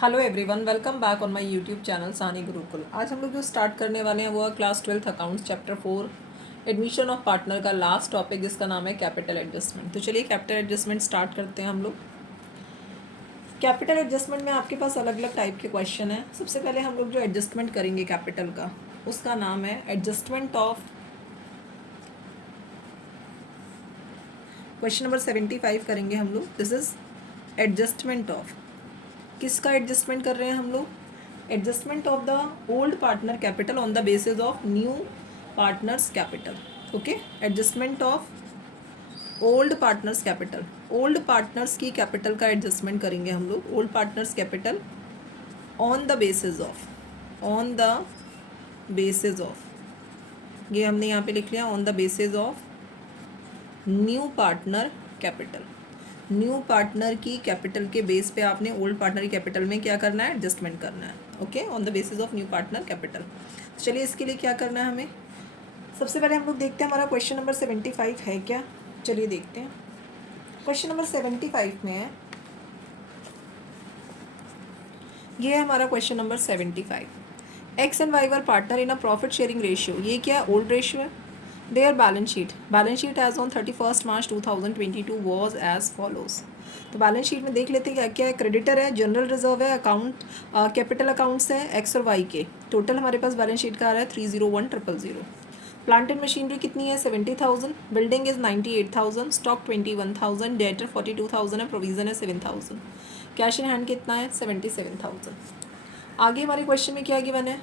Hello everyone, welcome back on my YouTube channel सानी गुरुकुल। आज हम लोग जो स्टार्ट करने वाले हैं वो है class 12th accounts chapter 4 admission of partner का लास्ट टॉपिक, जिसका नाम है कैपिटल एडजस्टमेंट। तो चलिए कैपिटल एडजस्टमेंट स्टार्ट करते हैं हम लोग। कैपिटल एडजस्टमेंट में आपके पास अलग अलग टाइप के क्वेश्चन हैं। सबसे पहले हम लोग जो एडजस्टमेंट करेंगे कैपिटल का, उसका नाम है एडजस्टमेंट ऑफ। क्वेश्चन नंबर 75 करेंगे हम लोग। दिस इज एडजस्टमेंट ऑफ, किसका एडजस्टमेंट कर रहे हैं हम लोग? Adjustment of the old partner capital on the basis of new partners capital. Okay, adjustment of old partners capital. Old partners की कैपिटल का एडजस्टमेंट करेंगे हम लोग। Old partners capital on the basis of, on the basis of, ये हमने यहाँ पे लिख लिया, on the basis of new partner capital. New partner की कैपिटल के बेस पे आपने ओल्ड पार्टनर की कैपिटल में क्या करना है? एडजस्टमेंट करना है। Okay, on the basis of new partner capital. चलिए इसके लिए क्या करना है हमें? सबसे पहले हम लोग देखते हैं हमारा क्वेश्चन नंबर 75 है क्या। चलिए देखते हैं। क्वेश्चन नंबर 75 में है, ये है हमारा question number 75। X and Y were partners in a profit sharing ratio. ये क्या है? ओल्ड रेशियो है। Their balance sheet as on 31 March 2022 was as follows. तो बैलेंस शीट में देख लेते हैं क्या क्या है। क्रेडिटर है, जनरल रिजर्व है, अकाउंट कैपिटल अकाउंट्स है, एक्स और वाई के। टोटल हमारे पास बैलेंस शीट का आ रहा है 301,000। प्लांट एंड मशीनरी कितनी है? 70,000। Building is 98,000। स्टॉक 21,000। डेटर 42,000 है। प्रोविजन है 7,000। कैश इन हैंड कितना है? 77,000। आगे हमारे क्वेश्चन में क्या गिवन है?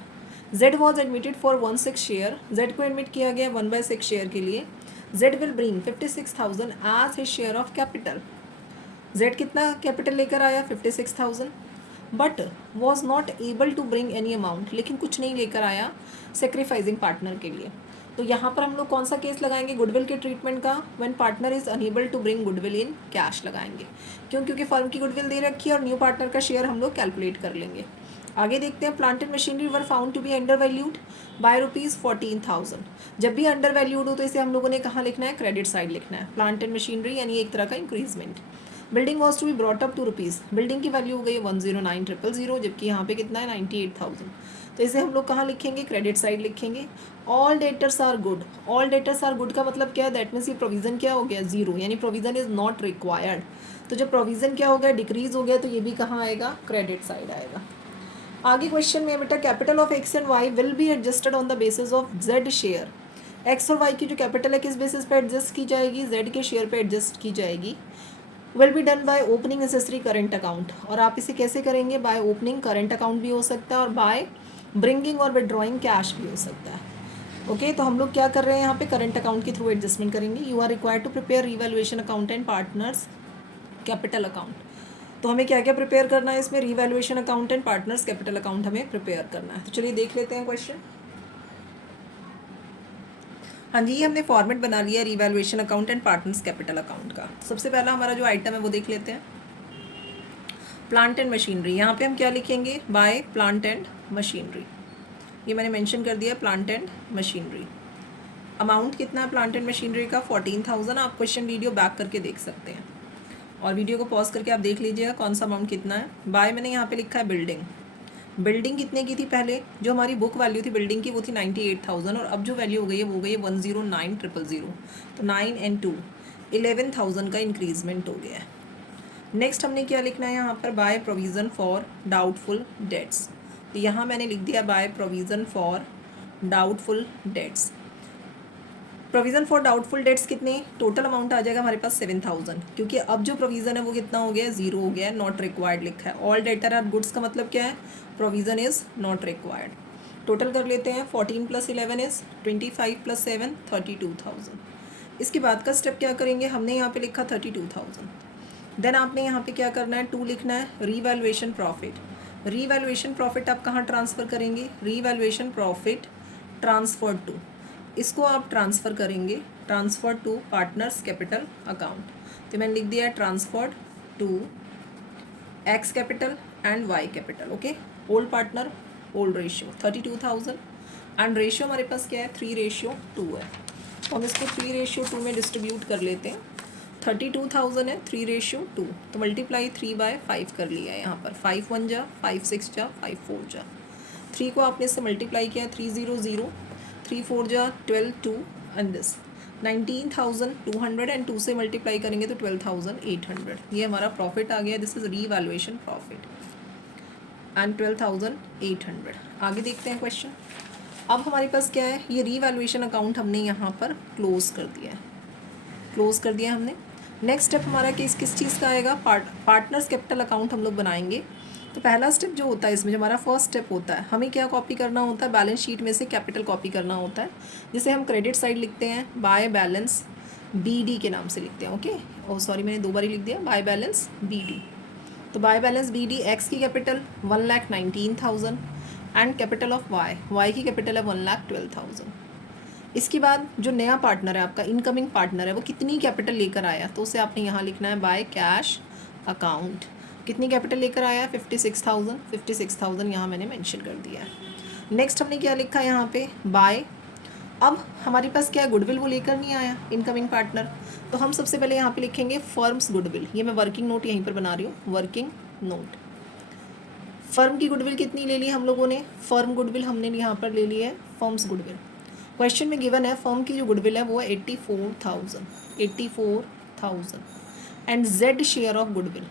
Z was admitted for 1/6 share. Z को एडमिट किया गया 1/6 शेयर के लिए। Z will bring 56,000 as his share of capital. Z कितना कैपिटल लेकर आया? 56,000। But was not able to bring any amount, लेकिन कुछ नहीं लेकर आया सेक्रीफाइसिंग पार्टनर के लिए। तो यहाँ पर हम लोग कौन सा केस लगाएंगे? गुडविल के ट्रीटमेंट का। When partner is unable to bring goodwill in cash लगाएंगे। क्यों? क्योंकि फर्म की गुडविल दे रखी है और न्यू पार्टनर का शेयर हम लोग कैलकुलेट कर लेंगे। आगे देखते हैं। Plant and machinery were found to be undervalued by ₹14,000। जब भी अंडर वैल्यूड हो तो इसे हम लोगों ने कहाँ लिखना है? क्रेडिट साइड लिखना है। प्लांट एंड मशीनरी यानी एक तरह का increment. Building was to be brought up ₹2। Building की वैल्यू हो गई 109,000, जबकि यहाँ पे कितना है? 98,000। तो इसे हम लोग कहाँ लिखेंगे? क्रेडिट साइड लिखेंगे। All debtors are good. All debtors are good का मतलब क्या है? दैट मीन्स ये प्रोविजन क्या हो गया? जीरो, यानी प्रोविजन इज नॉट रिक्वायर्ड। तो जब प्रोविजन क्या हो गया? डिक्रीज हो गया, तो ये भी कहाँ आएगा? क्रेडिट साइड आएगा। आगे क्वेश्चन में बेटा, capital of X and Y will be adjusted on the basis of Z share. X और वाई की जो कैपिटल है किस बेसिस पे एडजस्ट की जाएगी? जेड के शेयर पे एडजस्ट की जाएगी। Will be done by opening necessary current account. और आप इसे कैसे करेंगे? बाय ओपनिंग करंट अकाउंट भी हो सकता है और बाय ब्रिंगिंग और विड्रॉइंग कैश भी हो सकता है। ओके, तो हम लोग क्या कर रहे हैं यहाँ पे? करंट अकाउंट के थ्रू एडजस्टमेंट करेंगे। You are required to prepare revaluation account and partners capital account. तो हमें क्या क्या प्रिपेयर करना है इसमें? Revaluation account and partners capital account हमें प्रिपेयर करना है। तो चलिए देख लेते हैं क्वेश्चन। हाँ जी, ये हमने फॉर्मेट बना लिया revaluation account and partners capital account का। सबसे पहला हमारा जो आइटम है वो देख लेते हैं। प्लांट एंड मशीनरी, यहाँ पे हम क्या लिखेंगे? By plant and machinery. ये मैंने मेंशन कर दिया, प्लांट एंड मशीनरी। अमाउंट कितना है प्लांट एंड मशीनरी का? 14,000। आप क्वेश्चन वीडियो बैक करके देख सकते हैं और वीडियो को पॉज करके आप देख लीजिएगा कौन सा अमाउंट कितना है। बाय मैंने यहाँ पे लिखा है बिल्डिंग। बिल्डिंग कितने की थी पहले? जो हमारी बुक वैल्यू थी बिल्डिंग की वो थी 98,000 और अब जो वैल्यू हो गई है वो हो गई है 109,000। तो 9 and 2 11,000 का इंक्रीजमेंट हो गया है। नेक्स्ट हमने क्या लिखना है यहाँ पर? By provision for doubtful debts. तो यहाँ मैंने लिख दिया by provision for doubtful debts. Provision for doubtful debts कितने? टोटल अमाउंट आ जाएगा हमारे पास 7,000, क्योंकि अब जो प्रोविज़न है वो कितना हो गया? जीरो हो गया है, नॉट रिक्वायर्ड लिखा है। ऑल डेटर आर गुड्स का मतलब क्या है? Provision is not required. Total कर लेते हैं। 14 + 11 इज़ 25 + 7 32,000। इसके बाद का स्टेप क्या करेंगे? हमने यहाँ पे लिखा 32,000। देन आपने यहाँ पे क्या करना है? 2 लिखना है, रीवैल्यूएशन प्रॉफिट। रीवैल्यूएशन प्रॉफिट आप कहाँ ट्रांसफ़र करेंगे? रीवैल्यूएशन प्रॉफिट ट्रांसफर टू, इसको आप ट्रांसफ़र करेंगे, transfer to partners capital account. तो मैंने लिख दिया है transferred to X capital and Y capital. Okay, old partner old ratio 32,000 and ratio हमारे पास क्या है? 3:2 है। तो हम इसको 3:2 में डिस्ट्रीब्यूट कर लेते हैं। 32,000 है, 3:2, तो मल्टीप्लाई 3/5 कर लिया है यहाँ पर। 5 1 जा, 5 6 जा, 5 4 जा, 3 को आपने इससे मल्टीप्लाई किया 300, 3 4 जा 12 2 एंड दिस 19,200 एंड 2 से मल्टीप्लाई करेंगे तो 12,800। ये हमारा प्रॉफिट आ गया। This is revaluation profit and 12,800। आगे देखते हैं क्वेश्चन। अब हमारे पास क्या है, ये रीवैल्यूएशन अकाउंट हमने यहाँ पर क्लोज कर दिया है, क्लोज कर दिया हमने। नेक्स्ट स्टेप हमारा किस चीज़ का आएगा, पार्टनर्स कैपिटल अकाउंट हम लोग बनाएंगे। तो पहला स्टेप जो होता है इसमें, जो हमारा फर्स्ट स्टेप होता है, हमें क्या कॉपी करना होता है, बैलेंस शीट में से कैपिटल कॉपी करना होता है, जिसे हम क्रेडिट साइड लिखते हैं बाय बैलेंस BD के नाम से लिखते हैं। ओके, ओ सॉरी मैंने 2 बार ही लिख दिया, बाय बैलेंस BD। तो बाय बैलेंस BD, एक्स की capital 1,19,000 and capital of Y की कैपिटल है 1,12,000। इसके बाद जो नया पार्टनर है आपका, इनकमिंग पार्टनर है, वो कितनी कैपिटल लेकर आया, तो उसे आपने यहाँ लिखना है बाय कैश अकाउंट। कितनी कैपिटल लेकर आया, 56,000 यहाँ मैंने मेंशन कर दिया है। नेक्स्ट हमने क्या लिखा है यहाँ पे, बाय। अब हमारे पास क्या है, गुडविल वो लेकर नहीं आया इनकमिंग पार्टनर, तो हम सबसे पहले यहाँ पे लिखेंगे फर्म्स गुडविल। ये मैं वर्किंग नोट यहीं पर बना रही हूँ, वर्किंग नोट। फर्म की गुडविल कितनी ले ली हम लोगों ने, फर्म गुडविल हमने यहाँ पर ले ली है फर्म्स गुडविल। क्वेश्चन में गिवन है फर्म की जो गुडविल है वो है 84,000 and Z share of goodwill,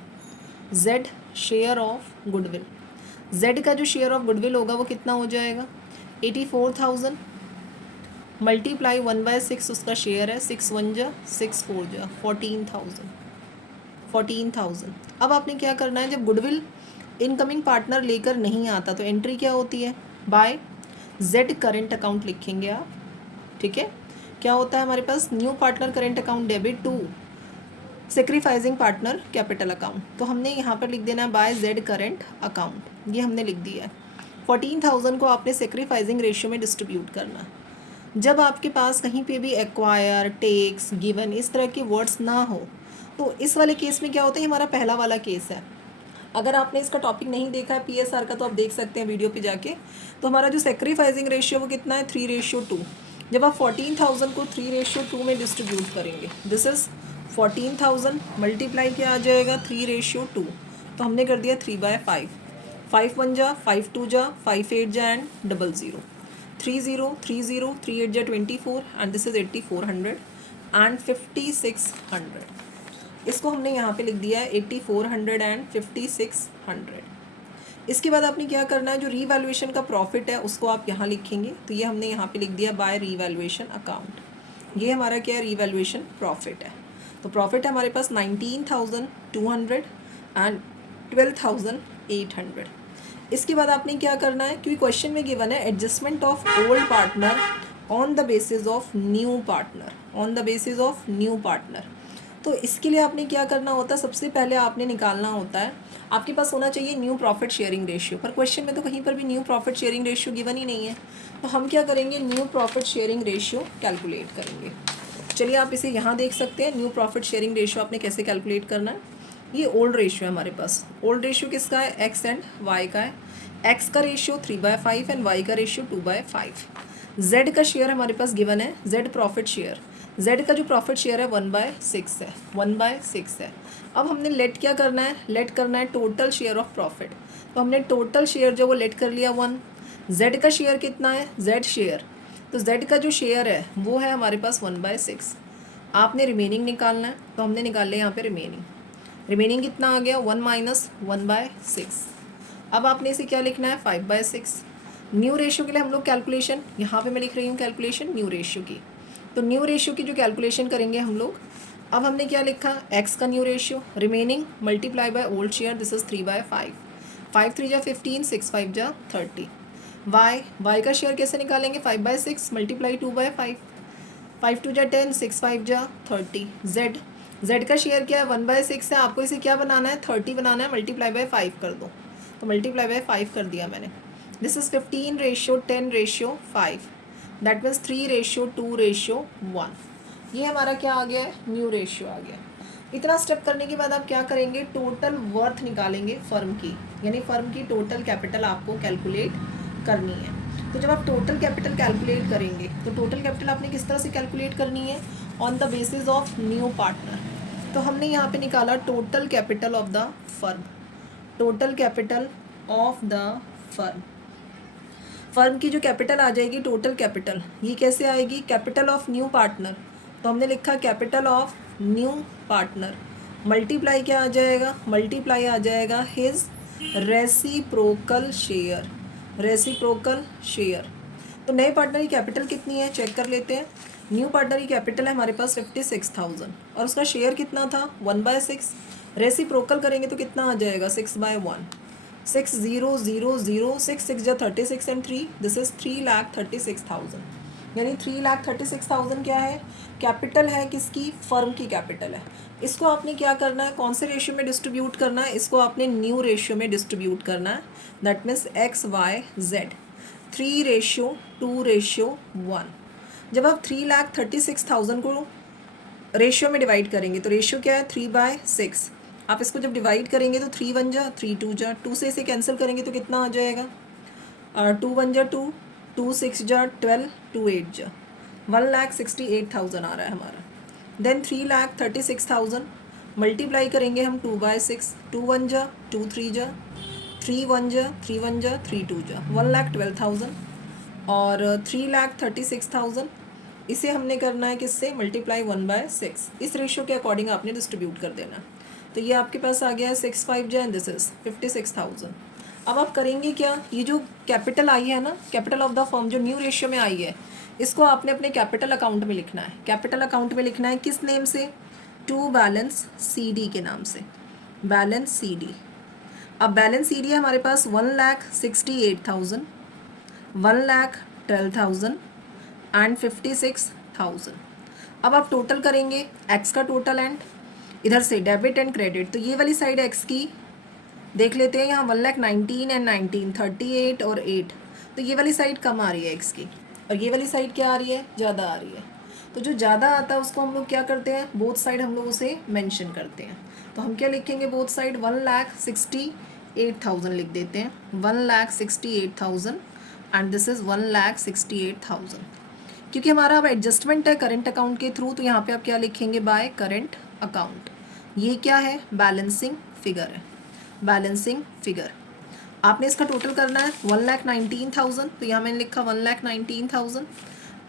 Z share of goodwill, Z का जो शेयर ऑफ गुडविल होगा वो कितना हो जाएगा, 84,000 मल्टीप्लाई 1/6 उसका शेयर है, 6 1 जा 6 4 जा 14,000। अब आपने क्या करना है, जब गुडविल इनकमिंग पार्टनर लेकर नहीं आता तो एंट्री क्या होती है, बाय जेड करेंट अकाउंट लिखेंगे आप। ठीक है, क्या होता है हमारे पास, new partner current account debit to sacrificing partner capital account, तो हमने यहाँ पर लिख देना है बाय जेड करेंट अकाउंट, ये हमने लिख दिया है। 14,000 को आपने सेक्रीफाइजिंग रेशियो में डिस्ट्रीब्यूट करना है। जब आपके पास कहीं पे भी एक्वायर, टेक्स, गिवन इस तरह के वर्ड्स ना हो, तो इस वाले केस में क्या होता है, हमारा पहला वाला केस है। अगर आपने इसका टॉपिक नहीं देखा है PSR का तो आप देख सकते हैं वीडियो पे जाके। तो हमारा जो सेक्रीफाइजिंग रेशियो वो कितना है, 3:2। जब आप 14,000 को 3:2 में डिस्ट्रीब्यूट करेंगे, दिस इज़ 14,000 मल्टीप्लाई क्या आ जाएगा, 3:2, तो हमने कर दिया 3/5। 5 1 जा, 5 2 जा, 5 8 जा एंड 00, 30 30 3 8 जा 24 एंड दिस इज़ 8400 एंड 5600। इसको हमने यहाँ पे लिख दिया है 8400 एंड 5600। इसके बाद आपने क्या करना है, जो रीवैल्यूएशन का प्रॉफिट है उसको आप यहाँ लिखेंगे, तो ये हमने यहाँ पे लिख दिया बाय रीवैल्यूएशन अकाउंट। ये हमारा क्या है, रीवैल्यूएशन प्रॉफिट है। तो प्रॉफिट है हमारे पास 19,200 एंड 12,800। इसके बाद आपने क्या करना है, क्योंकि क्वेश्चन में गिवन है adjustment of old partner on the basis of new partner, on the basis of new partner. तो इसके लिए आपने क्या करना होता है, सबसे पहले आपने निकालना होता है, आपके पास होना चाहिए न्यू प्रॉफिट शेयरिंग रेशियो, पर क्वेश्चन में तो कहीं पर भी new profit sharing ratio given ही नहीं है। तो हम क्या करेंगे, new profit sharing ratio calculate करेंगे। चलिए आप इसे यहाँ देख सकते हैं, न्यू प्रॉफिट शेयरिंग रेशियो आपने कैसे कैलकुलेट करना है। ये ओल्ड रेशियो है हमारे पास। ओल्ड रेशियो किसका है, एक्स एंड वाई का है। एक्स का रेशियो 3/5 एंड वाई का रेशियो 2/5। जेड का शेयर हमारे पास गिवन है, जेड प्रॉफिट शेयर, जेड का जो प्रॉफिट शेयर है 1/6 है, 1/6 है। अब हमने लेट क्या करना है, लेट करना है टोटल शेयर ऑफ प्रॉफिट। तो हमने टोटल शेयर जो वो लेट कर लिया 1। जेड का शेयर कितना है, जेड शेयर, तो जेड का जो शेयर है वो है हमारे पास 1/6। आपने रिमेनिंग निकालना है, तो हमने निकाल लिया यहाँ पे रिमेनिंग। रिमेनिंग कितना आ गया, 1 - 1/6। अब आपने इसे क्या लिखना है, 5/6। न्यू रेशियो के लिए हम लोग कैलकुलेशन, यहाँ पे मैं लिख रही हूँ कैलकुलेशन न्यू रेशियो की। तो न्यू रेशियो की जो कैलकुलेशन करेंगे हम लोग, अब हमने क्या लिखा, एक्स का new ratio, remaining multiply by old share, this is 3/5। 5 3 जा 15, 6 5 जा 30। वाई का शेयर कैसे निकालेंगे, 5/6 मल्टीप्लाई 2/5, 5 2 जा 10, 6 5 जा 30। जेड का शेयर क्या है, 1/6 है, आपको इसे क्या बनाना है, 30 बनाना है, मल्टीप्लाई बाय 5 कर दो, तो मल्टीप्लाई बाय 5 कर दिया मैंने। This is 15:10:5, that means 3:2:1। ये हमारा क्या आ गया है, न्यू रेशियो आ गया। इतना स्टेप करने के बाद आप क्या करेंगे, टोटल वर्थ निकालेंगे फर्म की, यानी फर्म की टोटल कैपिटल आपको कैलकुलेट करनी है। तो जब आप टोटल कैपिटल कैलकुलेट करेंगे, तो टोटल कैपिटल आपने किस तरह से कैलकुलेट करनी है, on the basis of new partner. तो तो हमने यहाँ पे निकाला total capital of the firm, total capital of the firm. Firm की जो कैपिटल आ जाएगी टोटल कैपिटल, ये कैसे आएगी, कैपिटल ऑफ न्यू पार्टनर, तो हमने लिखा capital of new partner multiply क्या आ जाएगा, मल्टीप्लाई आ जाएगा his reciprocal share, reciprocal share. तो नए पार्टनर की कैपिटल कितनी है चेक कर लेते हैं। न्यू पार्टनर की कैपिटल है हमारे पास 56,000 और उसका शेयर कितना था 1/6। रेसिप्रोकल करेंगे तो कितना आ जाएगा 6/1, 6000, 6 6 जा 36 एंड 3, दिस इज 3,36,000। यानी 3,36,000 क्या है, कैपिटल है किसकी, फर्म की कैपिटल है। इसको आपने क्या करना है, कौन से रेशियो में डिस्ट्रीब्यूट करना है, इसको आपने न्यू रेशियो में डिस्ट्रीब्यूट करना है। That means XYZ 3:2:1। जब आप 3,36,000 को रेशियो में डिवाइड करेंगे तो रेशियो क्या है 3/6। आप इसको जब डिवाइड करेंगे तो 3 1 जा 3 2 जा 2 से इसे कैंसिल करेंगे तो कितना आ जाएगा 2 1 जा 2, 2 6 जा 12, 2 8 जा 1,68,000 आ रहा है हमारा। देन 3,36,000 मल्टीप्लाई करेंगे हम 2/6, 2 1 जा 2 3 जा 3 1 जा 3 1 जा 3 2 जा 1,12,000 और 3,36,000 इसे हमने करना है किससे, मल्टीप्लाई 1/6। इस रेशियो के अकॉर्डिंग आपने डिस्ट्रीब्यूट कर देना। तो ये आपके पास आ गया है 6 5 जा एंड दिस इज 56,000। अब आप करेंगे क्या, ये जो कैपिटल आई है ना, कैपिटल ऑफ द फर्म जो न्यू रेशियो में आई है, इसको आपने अपने कैपिटल अकाउंट में लिखना है। कैपिटल अकाउंट में लिखना है किस नेम से, टू बैलेंस CD के नाम से, बैलेंस CD। अब बैलेंस CD है हमारे पास 1,68,000, 1,12,000 एंड 56,000। अब आप टोटल करेंगे एक्स का टोटल एंड इधर से डेबिट एंड क्रेडिट, तो ये वाली साइड एक्स की देख लेते हैं, यहाँ 1,19 एंड 19 38 और 8, तो ये वाली साइड कम आ रही है एक्स की और ये वाली साइड क्या आ रही है, ज़्यादा आ रही है। तो जो ज़्यादा आता है उसको हम लोग क्या करते हैं, बोथ साइड हम लोग उसे मेंशन करते हैं। तो हम क्या लिखेंगे, बोथ साइड 1,68,000 लिख देते हैं, 1,68,000 एंड दिस इज़ 1,68,000। क्योंकि हमारा अब एडजस्टमेंट है करंट अकाउंट के थ्रू, तो यहाँ पे आप क्या लिखेंगे, बाय करंट अकाउंट। ये क्या है, बैलेंसिंग फिगर है, बैलेंसिंग फिगर। आपने इसका टोटल करना है 1,19,000, तो यहाँ मैंने लिखा 1,19,000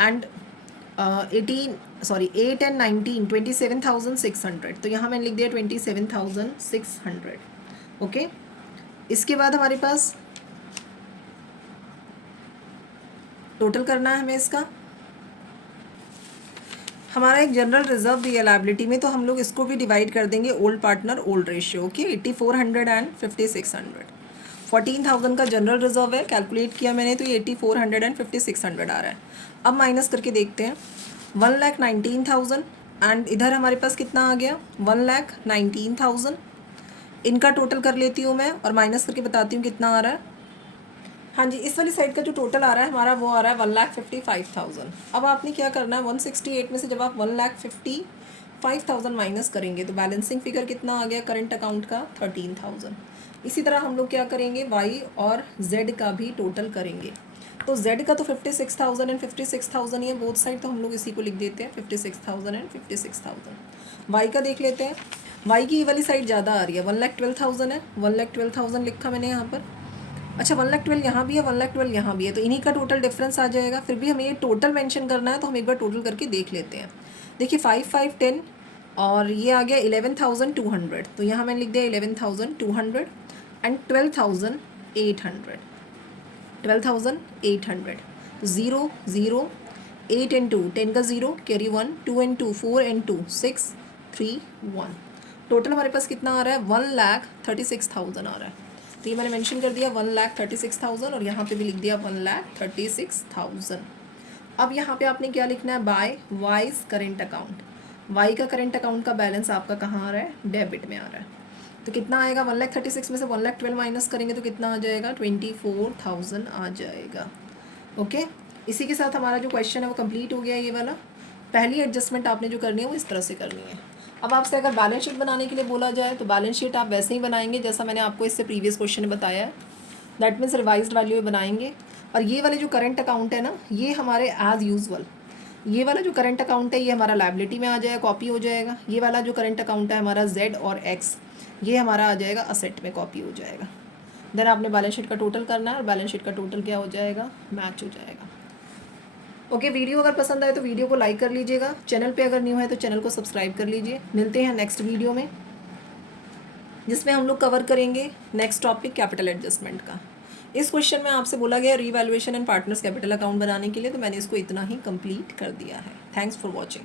एंड 8 एंड 19 27,600, तो यहाँ मैंने लिख दिया 27,600। ओके, इसके बाद हमारे पास टोटल करना है हमें इसका। हमारा एक जनरल रिजर्व दिया लायबिलिटी में, तो हम लोग इसको भी डिवाइड कर देंगे old partner old ratio. Okay, 8400 and 5600। 14,000 का जनरल रिजर्व है, कैलकुलेट किया मैंने तो ये 8400 एंड 5600 आ रहा है। अब माइनस करके देखते हैं, 1,19,000 एंड इधर हमारे पास कितना आ गया 1,19,000। इनका टोटल कर लेती हूँ मैं और माइनस करके बताती हूँ कितना आ रहा है। हाँ जी, इस वाली साइड का जो टोटल आ रहा है हमारा वो आ रहा है 1,55,000। अब आपने क्या करना है, 168 में से जब आप 1,55,000 माइनस करेंगे तो बैलेंसिंग फिगर कितना आ गया करंट अकाउंट का 13,000। इसी तरह हम लोग क्या करेंगे, वाई और जेड का भी टोटल करेंगे। तो जेड का तो 56,000 एंड 56,000 ही है बोथ साइड, तो हम लोग इसी को लिख देते हैं 56,000 एंड 56,000। वाई का देख लेते हैं, वाई की ये वाली साइड ज़्यादा आ रही है, 1,12,000 है, 1,12,000 लिखा मैंने यहाँ पर। अच्छा 1,12,000 यहाँ भी है, 1,12,000 यहाँ भी है, तो इन्हीं का टोटल डिफरेंस आ जाएगा। फिर भी हमें ये टोटल मेंशन करना है, तो हम एक बार टोटल करके देख लेते हैं। देखिए 5 5 10 और ये आ गया 11,200, तो यहाँ मैंने लिख दिया 11,200 एंड 12,800, 12,800। 0 0 8 and 2 10 का 0 कैरी 1, 2 and 2 4 and 2 6 3 1। टोटल हमारे पास कितना आ रहा है 1,36,000 आ रहा है। तो ये मैंने मेंशन कर दिया 1,36,000 और यहाँ पे भी लिख दिया 1,36,000। अब यहाँ पे आपने क्या लिखना है, by Y's current account. Y का करेंट अकाउंट का बैलेंस आपका कहाँ आ रहा है, डेबिट में आ रहा है। तो कितना आएगा 1,36,000 में से 1,12,000 माइनस करेंगे तो कितना आ जाएगा 24,000 आ जाएगा। ओके, इसी के साथ हमारा जो क्वेश्चन है वो कंप्लीट हो गया। ये वाला पहली एडजस्टमेंट आपने जो करनी है वो इस तरह से करनी है। अब आपसे अगर बैलेंस शीट बनाने के लिए बोला जाए तो बैलेंस शीट आप वैसे ही बनाएंगे जैसा मैंने आपको इससे प्रीवियस क्वेश्चन में बताया है, दैट मीन्स रिवाइज्ड वैल्यू में बनाएंगे। और ये वाले जो करंट अकाउंट है ना, ये हमारे एज यूजुअल ये वाला जो करंट अकाउंट है ये हमारा लायबिलिटी में आ जाएगा, कॉपी हो जाएगा। ये वाला जो करंट अकाउंट है हमारा Z और X, ये हमारा आ जाएगा असेट में, कॉपी हो जाएगा। देन आपने बैलेंस शीट का टोटल करना है और बैलेंस शीट का टोटल क्या हो जाएगा, मैच हो जाएगा। ओके, वीडियो अगर पसंद आए तो वीडियो को लाइक कर लीजिएगा। चैनल पे अगर न्यू है तो चैनल को सब्सक्राइब कर लीजिए। मिलते हैं नेक्स्ट वीडियो में, जिसमें हम लोग कवर करेंगे नेक्स्ट टॉपिक कैपिटल एडजस्टमेंट का। इस क्वेश्चन में आपसे बोला गया revaluation and partners capital account बनाने के लिए, तो मैंने इसको इतना ही कंप्लीट कर दिया है। Thanks for watching.